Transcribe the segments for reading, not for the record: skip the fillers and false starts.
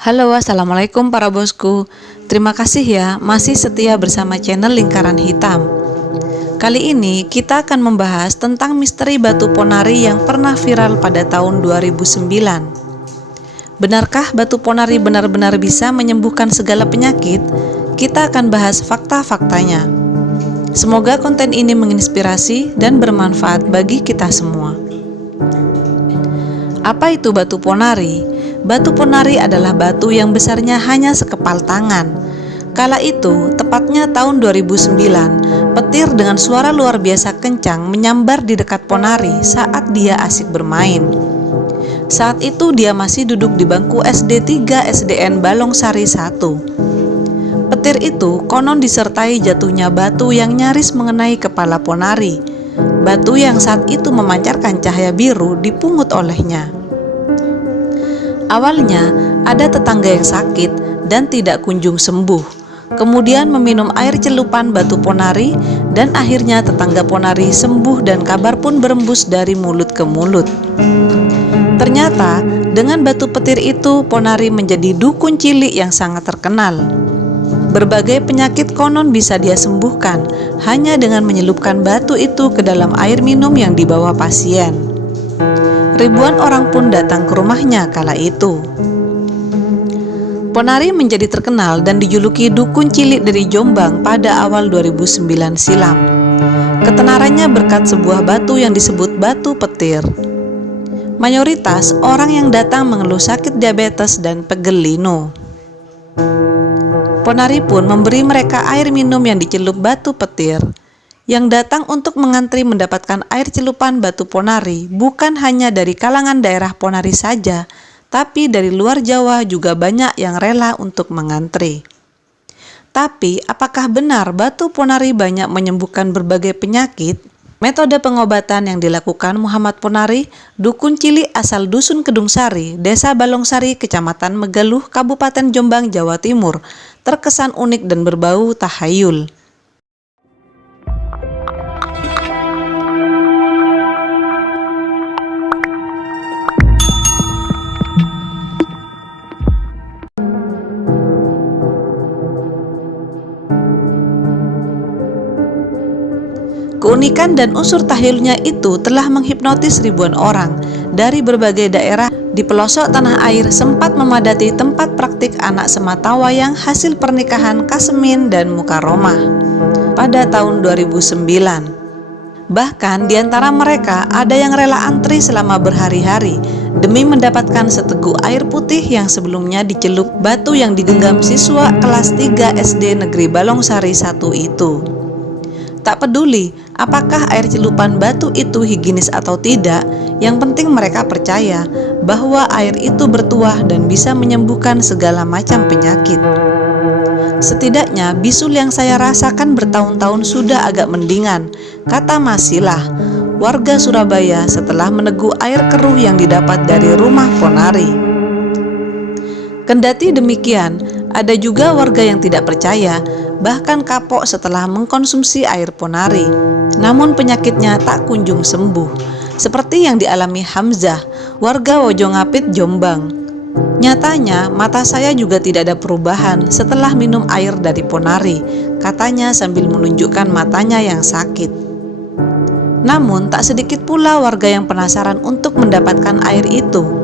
Halo, assalamualaikum para bosku. Terima kasih ya masih setia bersama channel Lingkaran Hitam. Kali ini kita akan membahas tentang misteri batu ponari yang pernah viral pada tahun 2009. Benarkah batu ponari benar-benar bisa menyembuhkan segala penyakit? Kita akan bahas fakta-faktanya. Semoga konten ini menginspirasi dan bermanfaat bagi kita semua. Apa itu batu ponari? Batu ponari adalah batu yang besarnya hanya sekepal tangan. Kala itu, tepatnya tahun 2009, petir dengan suara luar biasa kencang menyambar di dekat ponari saat dia asik bermain. Saat itu dia masih duduk di bangku SD 3 SDN Balongsari 1. Petir itu konon disertai jatuhnya batu yang nyaris mengenai kepala ponari. Batu yang saat itu memancarkan cahaya biru dipungut olehnya. Awalnya, ada tetangga yang sakit dan tidak kunjung sembuh. Kemudian meminum air celupan batu ponari dan akhirnya tetangga ponari sembuh dan kabar pun berembus dari mulut ke mulut. Ternyata, dengan batu petir itu ponari menjadi dukun cilik yang sangat terkenal. Berbagai penyakit konon bisa dia sembuhkan hanya dengan menyelupkan batu itu ke dalam air minum yang dibawa pasien. Ribuan orang pun datang ke rumahnya kala itu. Ponari menjadi terkenal dan dijuluki dukun cilik dari Jombang pada awal 2009 silam. Ketenarannya berkat sebuah batu yang disebut batu petir. Mayoritas orang yang datang mengeluh sakit diabetes dan pegel linu. Ponari pun memberi mereka air minum yang dicelup batu petir. Yang datang untuk mengantri mendapatkan air celupan batu ponari bukan hanya dari kalangan daerah ponari saja, tapi dari luar Jawa juga banyak yang rela untuk mengantri. Tapi apakah benar batu ponari banyak menyembuhkan berbagai penyakit? Metode pengobatan yang dilakukan Muhammad Ponari, dukun cilik asal Dusun Kedungsari, Desa Balongsari, Kecamatan Megaluh, Kabupaten Jombang, Jawa Timur, terkesan unik dan berbau tahayul. Keunikan dan unsur tahyulnya itu telah menghipnotis ribuan orang dari berbagai daerah di pelosok tanah air sempat memadati tempat praktik anak sematawayang hasil pernikahan Kasemin dan Mukaromah pada tahun 2009. Bahkan di antara mereka ada yang rela antri selama berhari-hari demi mendapatkan seteguk air putih yang sebelumnya dicelup batu yang digenggam siswa kelas 3 SD Negeri Balongsari 1 itu. Tak peduli apakah air celupan batu itu higienis atau tidak, yang penting mereka percaya bahwa air itu bertuah dan bisa menyembuhkan segala macam penyakit. Setidaknya bisul yang saya rasakan bertahun-tahun sudah agak mendingan, kata Masilah, warga Surabaya setelah meneguk air keruh yang didapat dari rumah ponari. Kendati demikian, ada juga warga yang tidak percaya, bahkan kapok setelah mengkonsumsi air ponari. Namun penyakitnya tak kunjung sembuh, seperti yang dialami Hamzah, warga Wojongapit, Jombang. Nyatanya, mata saya juga tidak ada perubahan setelah minum air dari ponari, katanya sambil menunjukkan matanya yang sakit. Namun, tak sedikit pula warga yang penasaran untuk mendapatkan air itu.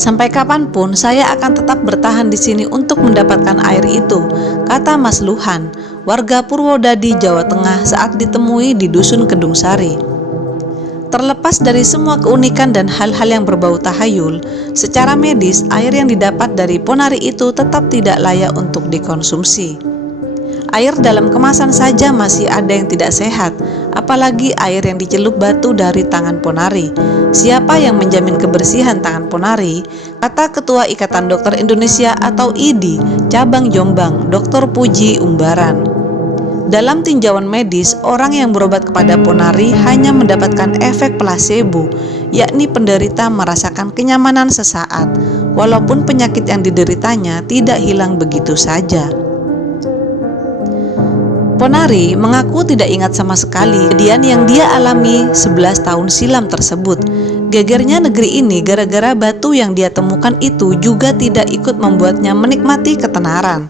Sampai kapanpun saya akan tetap bertahan di sini untuk mendapatkan air itu, kata Mas Luhan, warga Purwodadi, Jawa Tengah saat ditemui di Dusun Kedungsari. Terlepas dari semua keunikan dan hal-hal yang berbau tahayul, secara medis air yang didapat dari ponari itu tetap tidak layak untuk dikonsumsi. Air dalam kemasan saja masih ada yang tidak sehat, apalagi air yang dicelup batu dari tangan ponari. Siapa yang menjamin kebersihan tangan ponari? Kata Ketua Ikatan Dokter Indonesia atau IDI, Cabang Jombang, Dr. Puji Umbaran. Dalam tinjauan medis, orang yang berobat kepada ponari hanya mendapatkan efek placebo, yakni penderita merasakan kenyamanan sesaat, walaupun penyakit yang dideritanya tidak hilang begitu saja. Ponari mengaku tidak ingat sama sekali kejadian yang dia alami 11 tahun silam tersebut. Gegernya negeri ini gara-gara batu yang dia temukan itu juga tidak ikut membuatnya menikmati ketenaran.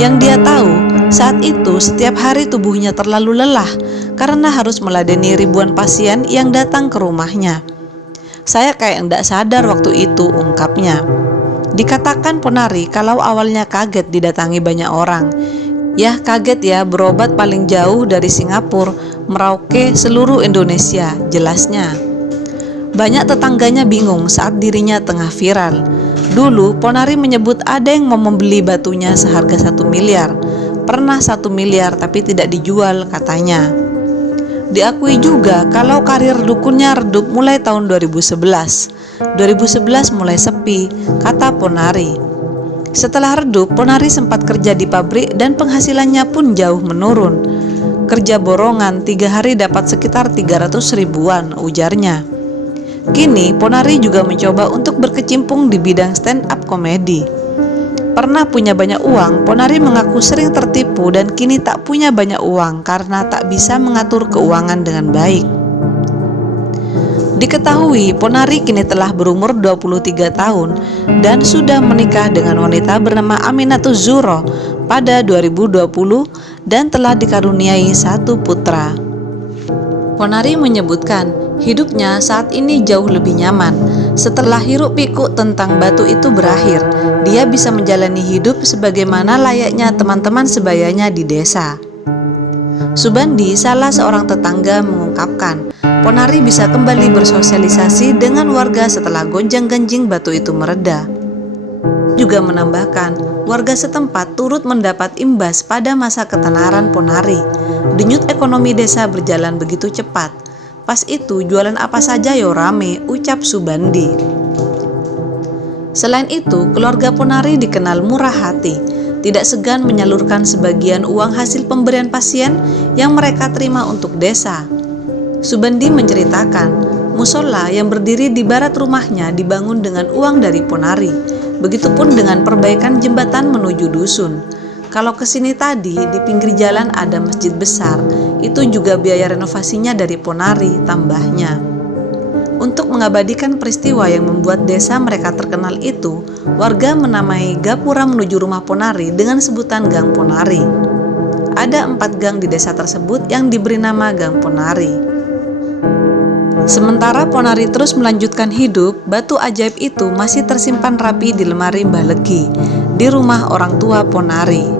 Yang dia tahu, saat itu setiap hari tubuhnya terlalu lelah karena harus meladeni ribuan pasien yang datang ke rumahnya. Saya kayak ndak sadar waktu itu, ungkapnya. Dikatakan Ponari kalau awalnya kaget didatangi banyak orang. Yah kaget ya, berobat paling jauh dari Singapura, Merauke seluruh Indonesia, jelasnya. Banyak tetangganya bingung saat dirinya tengah viral. Dulu Ponari menyebut ada yang mau membeli batunya seharga 1 miliar. Pernah 1 miliar tapi tidak dijual, katanya. Diakui juga kalau karir dukunnya redup mulai tahun 2011. 2011 mulai sepi, kata Ponari. Setelah redup, Ponari sempat kerja di pabrik dan penghasilannya pun jauh menurun. Kerja borongan 3 hari dapat sekitar 300 ribuan, ujarnya. Kini Ponari juga mencoba untuk berkecimpung di bidang stand up komedi. Pernah punya banyak uang, Ponari mengaku sering tertipu dan kini tak punya banyak uang karena tak bisa mengatur keuangan dengan baik. Diketahui Ponari kini telah berumur 23 tahun dan sudah menikah dengan wanita bernama Aminatul Zuro pada 2020 dan telah dikaruniai 1 putra. Ponari menyebutkan hidupnya saat ini jauh lebih nyaman. Setelah hiruk pikuk tentang batu itu berakhir, dia bisa menjalani hidup sebagaimana layaknya teman-teman sebayanya di desa. Subandi, salah seorang tetangga, mengungkapkan, Ponari bisa kembali bersosialisasi dengan warga setelah gonjang-ganjing batu itu mereda. Juga menambahkan, warga setempat turut mendapat imbas pada masa ketenaran Ponari. Denyut ekonomi desa berjalan begitu cepat. Pas itu jualan apa saja yo rame, ucap Subandi. Selain itu, keluarga Ponari dikenal murah hati, tidak segan menyalurkan sebagian uang hasil pemberian pasien yang mereka terima untuk desa. Subandi menceritakan, musola yang berdiri di barat rumahnya dibangun dengan uang dari Ponari. Begitupun dengan perbaikan jembatan menuju dusun. Kalau kesini tadi, di pinggir jalan ada masjid besar, itu juga biaya renovasinya dari Ponari, tambahnya. Untuk mengabadikan peristiwa yang membuat desa mereka terkenal itu, warga menamai gapura menuju rumah Ponari dengan sebutan Gang Ponari. Ada 4 gang di desa tersebut yang diberi nama Gang Ponari. Sementara Ponari terus melanjutkan hidup, batu ajaib itu masih tersimpan rapi di lemari Mbah Legi, di rumah orang tua Ponari.